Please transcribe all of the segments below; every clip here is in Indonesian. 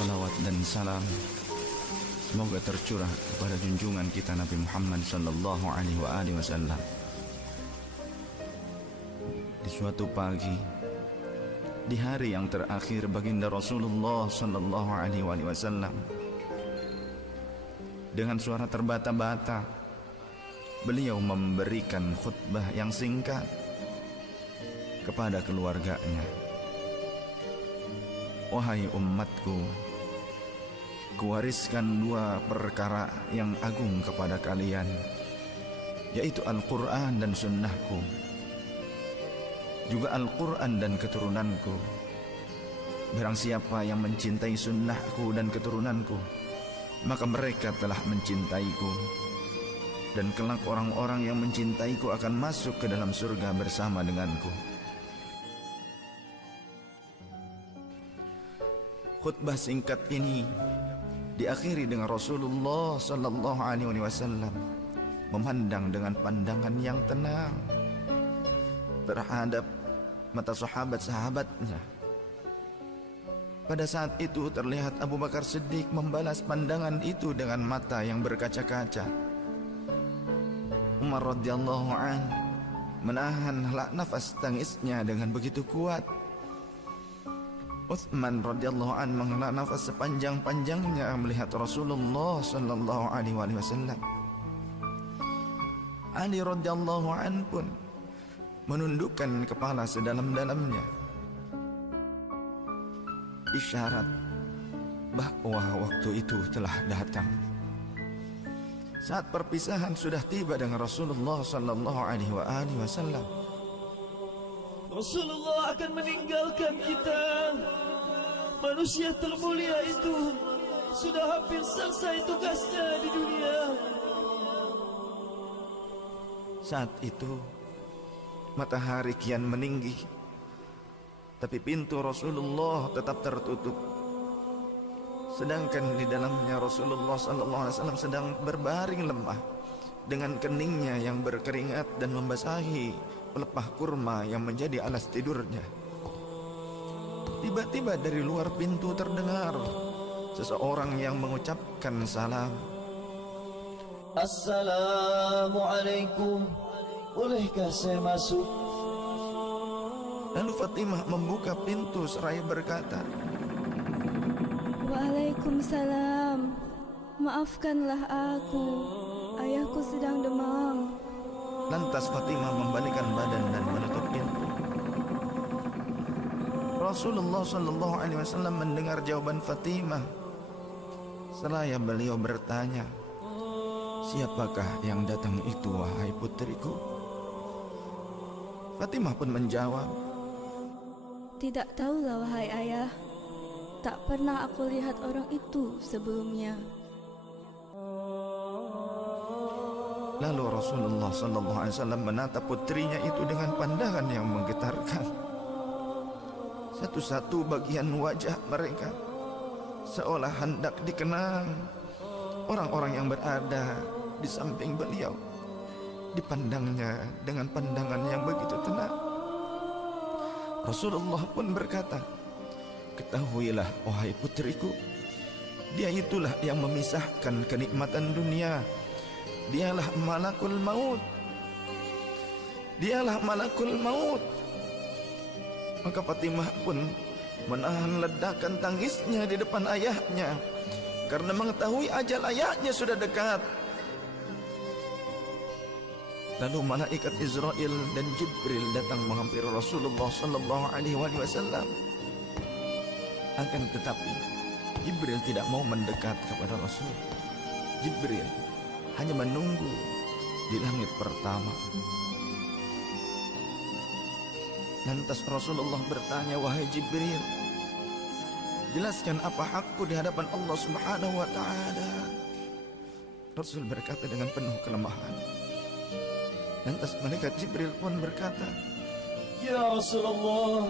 salawat dan salam semoga tercurah kepada junjungan kita Nabi Muhammad sallallahu alaihi wasallam. Di suatu pagi, di hari yang terakhir baginda Rasulullah sallallahu alaihi wasallam, dengan suara terbata-bata beliau memberikan khutbah yang singkat kepada keluarganya. Wahai umatku, kuwariskan dua perkara yang agung kepada kalian, yaitu Al-Quran dan sunnahku, juga Al-Quran dan keturunanku. Barang siapa yang mencintai sunnahku dan keturunanku, maka mereka telah mencintaiku, dan kelak orang-orang yang mencintaiku akan masuk ke dalam surga bersama denganku. Khutbah singkat ini diakhiri dengan Rasulullah sallallahu alaihi wasallam memandang dengan pandangan yang tenang terhadap mata sahabat-sahabatnya. Pada saat itu terlihat Abu Bakar Siddiq membalas pandangan itu dengan mata yang berkaca-kaca. Umar radhiyallahu an menahan nafas tangisnya dengan begitu kuat. Utsman radhiyallahu an menghela nafas sepanjang-panjangnya melihat Rasulullah sallallahu alaihi wasallam. Ali radhiyallahu an pun menundukkan kepala sedalam-dalamnya, isyarat bahwa waktu itu telah datang. Saat perpisahan sudah tiba dengan Rasulullah sallallahu alaihi wasallam. Rasulullah akan meninggalkan kita. Manusia termulia itu sudah hampir selesai tugasnya di dunia. Saat itu matahari kian meninggi, tapi pintu Rasulullah tetap tertutup. Sedangkan di dalamnya Rasulullah sallallahu alaihi wasallam sedang berbaring lemah dengan keningnya yang berkeringat dan membasahi pelepah kurma yang menjadi alas tidurnya. Tiba-tiba dari luar pintu terdengar seseorang yang mengucapkan salam. Assalamualaikum, bolehkah saya masuk? Lalu Fatimah membuka pintu seraya berkata, Waalaikumsalam, maafkanlah aku, ayahku sedang demam. Lantas Fatimah membalikkan badan dan menutup pintu. Rasulullah sallallahu alaihi wasallam mendengar jawaban Fatimah. Seraya beliau bertanya, siapakah yang datang itu wahai putriku? Fatimah pun menjawab, tidak tahulah wahai ayah, tak pernah aku lihat orang itu sebelumnya. Lalu Rasulullah sallallahu alaihi wasallam menatap putrinya itu dengan pandangan yang menggetarkan. Satu-satu bagian wajah mereka seolah hendak dikenang. Orang-orang yang berada di samping beliau dipandangnya dengan pandangan yang begitu tenang. Rasulullah pun berkata, ketahuilah wahai putriku, dia itulah yang memisahkan kenikmatan dunia. Dialah malakul maut. Dialah malakul maut. Maka Fatimah pun menahan ledakan tangisnya di depan ayahnya karena mengetahui ajal ayahnya sudah dekat. Lalu malaikat Israel dan Jibril datang menghampiri Rasulullah sallallahu alaihi wasallam. Akan tetapi Jibril tidak mau mendekat kepada Rasul. Jibril hanya menunggu di langit pertama. Lantas Rasulullah bertanya, wahai Jibril, jelaskan apa hakku di hadapan Allah Subhanahu wa ta'ala. Rasul berkata dengan penuh kelemahan. Lantas malaikat Jibril pun berkata, Ya Rasulullah,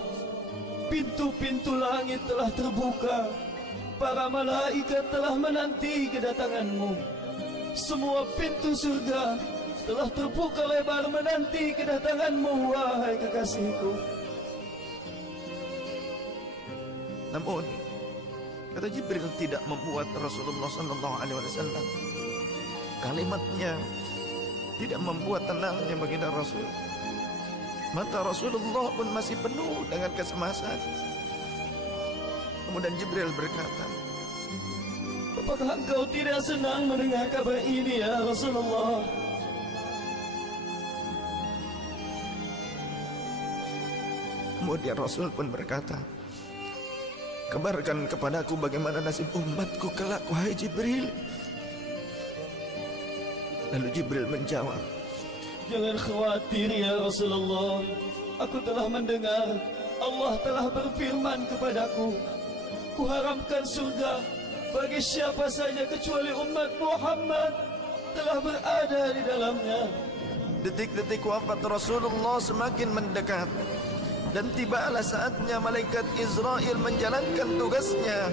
pintu-pintu langit telah terbuka. Para malaikat telah menanti kedatanganmu. Semua pintu surga telah terbuka lebar menanti kedatanganmu, wahai kekasihku. Namun Kata Jibril tidak membuat Rasulullah sallallahu alaihi wasallam kalimatnya tidak membuat tenangnya baginda Rasul. Mata Rasulullah pun masih penuh dengan kecemasan. Kemudian Jibril berkata, apakah engkau tidak senang mendengar kabar ini ya Rasulullah? Kemudian Rasul pun berkata, kabarkan kepadaku bagaimana nasib umatku kelak, wahai Jibril. Lalu Jibril menjawab, jangan khawatir ya Rasulullah. Aku telah mendengar Allah telah berfirman kepadaku, kuharamkan surga bagi siapa saja kecuali umat Muhammad telah berada di dalamnya. detik-detik wafat Rasulullah semakin mendekat, dan tibalah saatnya malaikat Israel menjalankan tugasnya.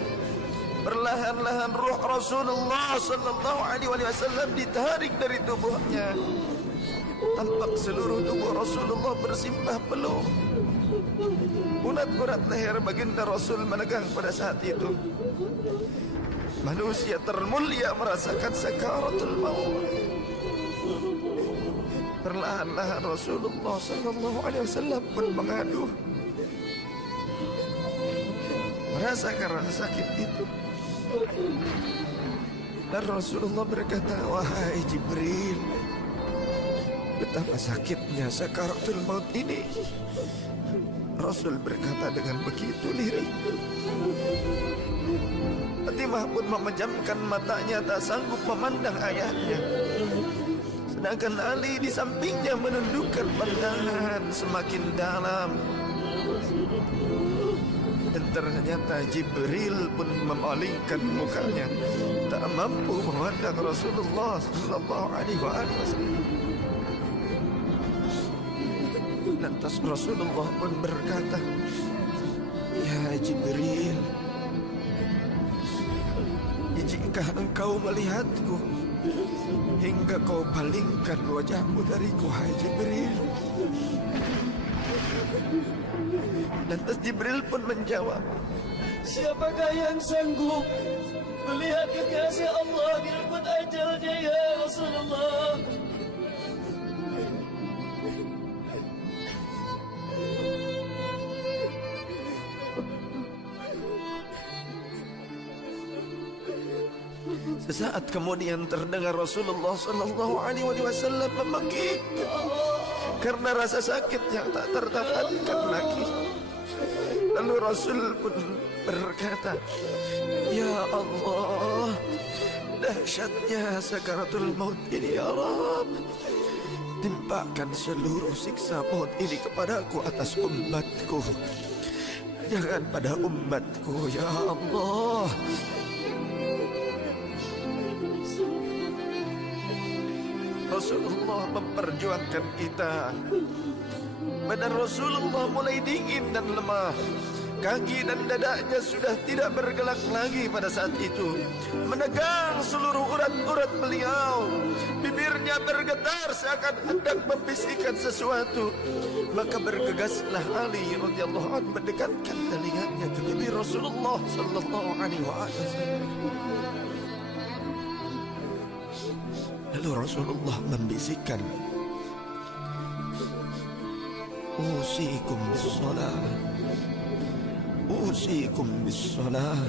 Perlahan-lahan ruh Rasulullah sallallahu alaihi wasallam ditarik dari tubuhnya. Tampak seluruh tubuh Rasulullah bersimbah peluh. Urat-urat leher baginda Rasul menegang pada saat itu. Manusia termulia merasakan sakaratul maut. Perlahan-lahan Rasulullah sallallahu alaihi wasallam pun mengaduh, merasakan rasa sakit itu. Dan Rasulullah berkata, wahai Jibril, betapa sakitnya sakaratul maut ini. Rasul berkata dengan begitu lirih. Fatimah pun memejamkan matanya, tak sanggup memandang ayahnya. Sedangkan Ali di sampingnya menundukkan pandangan semakin dalam. Dan ternyata Jibril pun memalingkan mukanya, tak mampu memandang Rasulullah sallallahu alaihi wasallam. Lantas Rasulullah pun berkata, ya Jibril, jika engkau melihatku hingga kau palingkan wajahmu dariku, hai Jibril. Lantas Jibril pun menjawab, siapakah yang sanggup melihat kekasih Allah direnggut ajalnya ya Rasulullah? sesaat kemudian terdengar Rasulullah sallallahu alaihi wasallam memekik karena rasa sakit yang tak tertahankan lagi. Lalu Rasul pun berkata, ya Allah, dahsyatnya sakaratul maut ini ya Rabb. Timpakan seluruh siksa maut ini kepadaku atas umatku, jangan pada umatku ya Allah. Rasulullah memperjuangkan kita. Badan Rasulullah mulai dingin dan lemah. Kaki dan dadanya sudah tidak bergerak lagi pada saat itu. Menegang seluruh urat-urat beliau. Bibirnya bergetar seakan hendak membisikkan sesuatu. Maka bergegaslah Ali radhiyallahu anhu mendekatkan telinganya ke bibir Rasulullah sallallahu alaihi wasallam. Lalu Rasulullah membisikkan, usikum bis-shalah, usikum bis-shalah,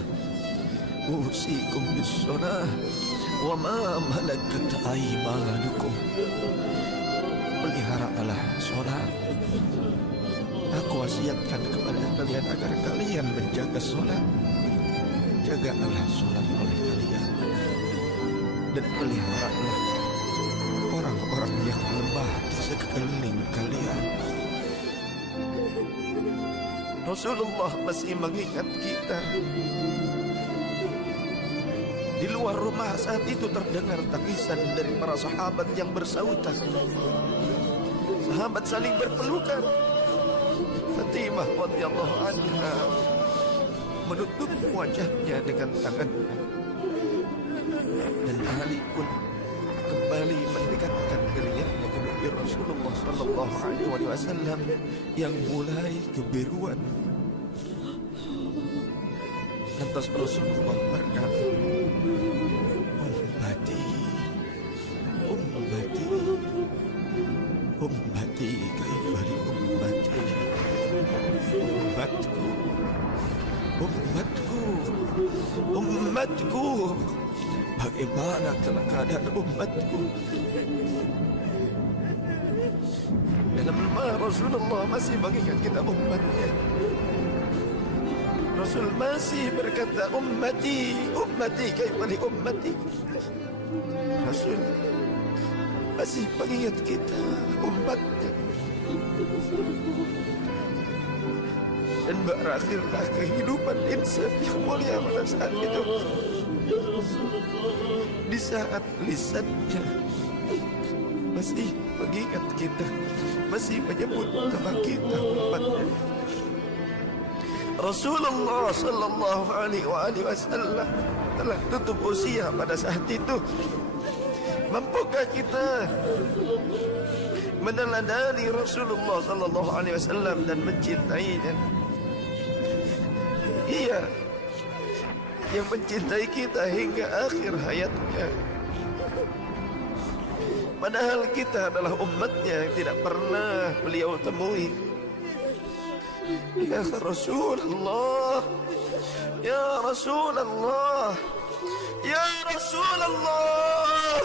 usikum bis-shalah, wa ma malakat aymanukum. Peliharalah salat. Aku wasiatkan kepada kalian agar kalian menjaga salat. Jagalah salat oleh kalian, dan peliharalah orang-orang yang lemah di sekeliling kalian. Rasulullah masih mengingat kita. Di luar rumah saat itu terdengar tangisan dari para sahabat yang bersautan. Sahabat saling berpelukan. Fatimah radhiyallahu anha menutup wajahnya dengan tangannya. Dan Ali pun kembali mendekatkan telinganya ke bibir Rasulullah sallallahu alaihi wasallam yang mulai kebiruan. Lantas Rasulullah berkata, ummati, ummati, ummati, kaifa li ummati, ummatku, ummatku, umatku, bagaimana keadaan umatku? Dalam lemah Rasulullah masih mengingat kita umatnya. Rasul masih berkata ummati, ummati, kaifa li ummati. Rasul masih mengingat kita umatnya. Dan berakhirlah kehidupan insan yang mulia pada saat itu. Di saat lisannya masih mengingat kita, masih menyebut nama kita umatnya. Rasulullah sallallahu alaihi wasallam telah tutup usia pada saat itu. Mampukah kita meneladani Rasulullah sallallahu alaihi wasallam dan mencintainya? Ia yang mencintai kita hingga akhir hayatnya. Padahal kita adalah umatnya yang tidak pernah beliau temui. Ya Rasulullah, ya Rasulullah, ya Rasulullah.